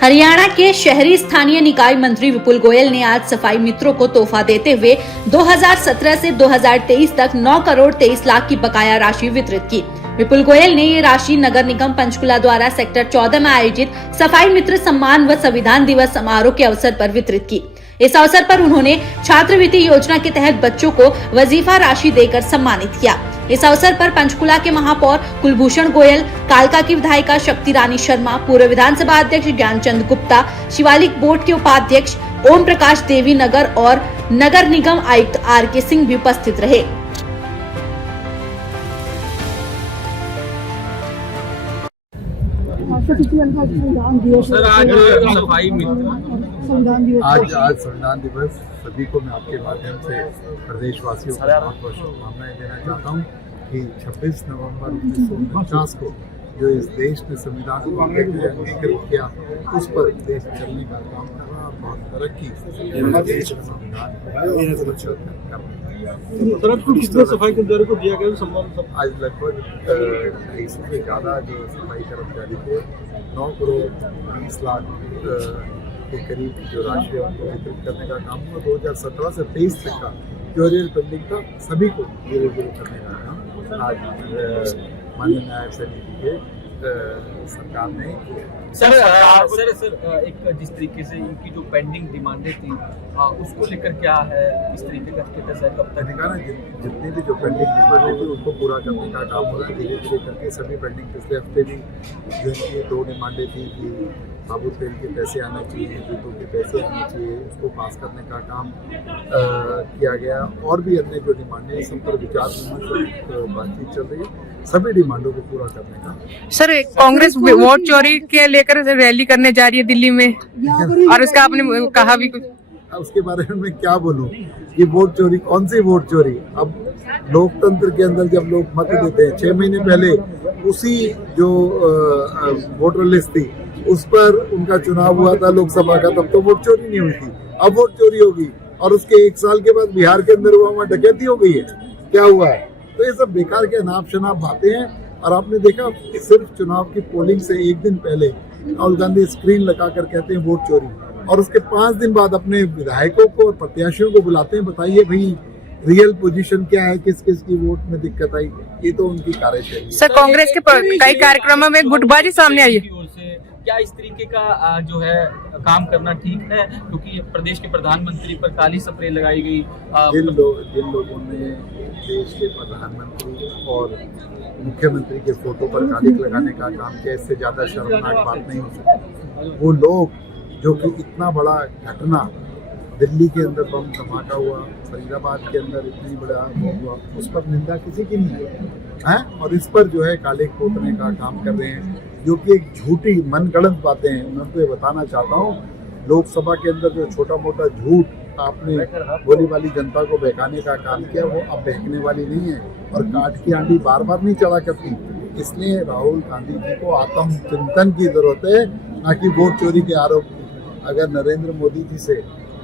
हरियाणा के शहरी स्थानीय निकाय मंत्री विपुल गोयल ने आज सफाई मित्रों को तोहफा देते हुए 2017 से 2023 तक 9 करोड़ 23 लाख की बकाया राशि वितरित की। विपुल गोयल ने ये राशि नगर निगम पंचकुला द्वारा सेक्टर 14 में आयोजित सफाई मित्र सम्मान व संविधान दिवस समारोह के अवसर पर वितरित की। इस अवसर पर उन्होंने छात्रवृत्ति योजना के तहत बच्चों को वजीफा राशि देकर सम्मानित किया। इस अवसर पर पंचकुला के महापौर कुलभूषण गोयल, कालका की विधायिका शक्ति रानी शर्मा, पूर्व विधानसभा अध्यक्ष ज्ञानचंद गुप्ता, शिवालिक बोर्ड के उपाध्यक्ष ओम प्रकाश देवी नगर और नगर निगम आयुक्त आर.के. सिंह भी उपस्थित रहे। सर, आज सफाई मित्र आज संविधान दिवस सभी को मैं आपके माध्यम से प्रदेशवासियों को बहुत बहुत शुभकामनाएं देना चाहता हूँ कि 26 नवंबर 1949 को जो इस देश ने संविधान को अंगीकृत किया, उस पर देश चलने का काम कर रहा, बहुत तरक्की देश का संविधान सफाई कर्मचारी को दिया गया सम्मान। आज लगभग 250 से ज़्यादा जो सफाई कर्मचारी थे 9 करोड़ 20 लाख के करीब जो राशि है उनको वितरित करने का काम हुआ। 2017 से 23 तक का जो रेल पेंडिंग था सभी को धीरे धीरे करने का काम आज माननीय नायब समिति के सरकार ने सर एक जिस तरीके से इनकी जो पेंडिंग डिमांडें थी उसको लेकर क्या है, इस तरीके का स्टेटस है, कब तक देखा ना जितनी भी जो पेंडिंग डिमांडें थी उनको पूरा करने का काम हो रहा है धीरे धीरे करके। सभी पेंडिंग पिछले हफ्ते भी जो इनकी 2 डिमांडें थी कि साबुत तेल के पैसे आने चाहिए, जूतों के पैसे आने चाहिए, उसको पास करने का काम किया गया। और भी अन्य जो डिमांडें हैं सब पर विचार विमर्श बातचीत चल रही है, सभी डिमांडों को पूरा करने का। सर, कांग्रेस वोट चोरी के लेकर रैली करने जा रही है दिल्ली में, और उसका आपने कहा भी कुछ, उसके बारे में मैं क्या बोलूं कि वोट चोरी, कौन सी वोट चोरी। अब लोकतंत्र के अंदर जब लोग मत देते हैं, 6 महीने पहले उसी जो वोटर लिस्ट थी उस पर उनका चुनाव हुआ था लोकसभा का, तब तो वोट चोरी नहीं हुई थी। अब वोट चोरी होगी और उसके 1 साल के बाद बिहार के अंदर हुआ, वहाँ डकैती हो गई है, क्या हुआ है। तो ये सब बेकार के अनाप शनाप बातें हैं। और आपने देखा सिर्फ चुनाव की पोलिंग से 1 दिन पहले राहुल गांधी स्क्रीन लगाकर कहते हैं वोट चोरी, और उसके 5 दिन बाद अपने विधायकों को और प्रत्याशियों को बुलाते हैं, बताइए भाई रियल पोजीशन क्या है, किस किस की वोट में दिक्कत आई। ये तो उनकी कार्यशैली। सर, कांग्रेस के कई कार्यक्रमों में गुटबाजी सामने आई है, क्या इस तरीके का जो है काम करना ठीक है, क्योंकि प्रदेश के प्रधानमंत्री पर काली स्प्रे लगाई गई। जिन लोगों ने देश के प्रधानमंत्री और मुख्यमंत्री के फोटो पर कालिक लगाने का काम किया, इससे ज्यादा शर्मनाक बात नहीं हो सकती। वो लोग जो कि इतना बड़ा घटना दिल्ली के अंदर बम धमाका हुआ, फरीदाबाद के अंदर इतनी बड़ा हुआ, उस पर निंदा किसी की नहीं है, और इस पर जो है काले पोतने का काम कर रहे हैं, जो कि एक झूठी मनगढ़ंत बातें हैं। मैं तो ये बताना चाहता हूँ, लोकसभा के अंदर जो छोटा मोटा झूठ आपने भोली वाली जनता को बहकाने का काम किया, वो अब बहकने वाली नहीं है, और काट की आंधी बार बार नहीं चढ़ा करती। इसलिए राहुल गांधी जी को आत्मचिंतन की जरूरत है, ना कि वोट चोरी के आरोप की। अगर नरेंद्र मोदी जी से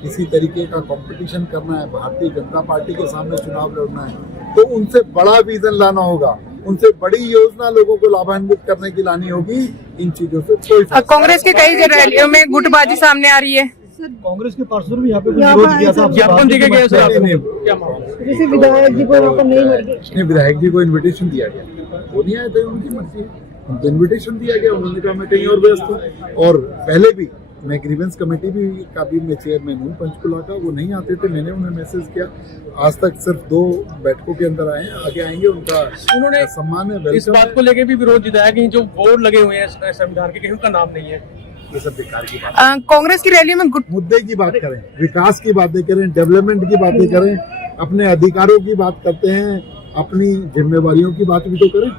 किसी तरीके का कंपटीशन करना है, भारतीय जनता पार्टी के सामने चुनाव लड़ना है, तो उनसे बड़ा विजन लाना होगा, उनसे बड़ी योजना लोगों को लाभान्वित करने की लानी होगी। इन चीजों से कोई कांग्रेस के कई रैलियों में गुटबाजी सामने आ रही है। कांग्रेस के पार्षद भी यहाँ पे विरोध किया था, ज्ञापन दिए गए। जैसे विधायक जी को विधायक जी को इन्विटेशन दिया गया, वो नहीं आए थे, उनकी मर्जी है, इन्विटेशन दिया गया, उन्होंने कहा मैं कहीं और व्यस्त हूँ। और पहले भी मैं ग्रीवेंस कमेटी का भी मैं चेयरमैन हूँ पंचकुला का, वो नहीं आते थे, मैंने उन्हें मैसेज किया। आज तक सिर्फ 2 बैठकों के अंदर आए हैं, आगे आएंगे, उनका उन्होंने सम्मान है। इस बात को लेकर भी विरोध जताया कि जो बोर्ड लगे हुए हैं संविधान के, उनका नाम नहीं है। ये सब बेकार की बात। कांग्रेस की रैली में मुद्दे की बात करें, विकास की बातें करें, डेवलपमेंट की बातें करें, अपने अधिकारों की बात करते हैं, अपनी जिम्मेवारियों की बात भी तो करें।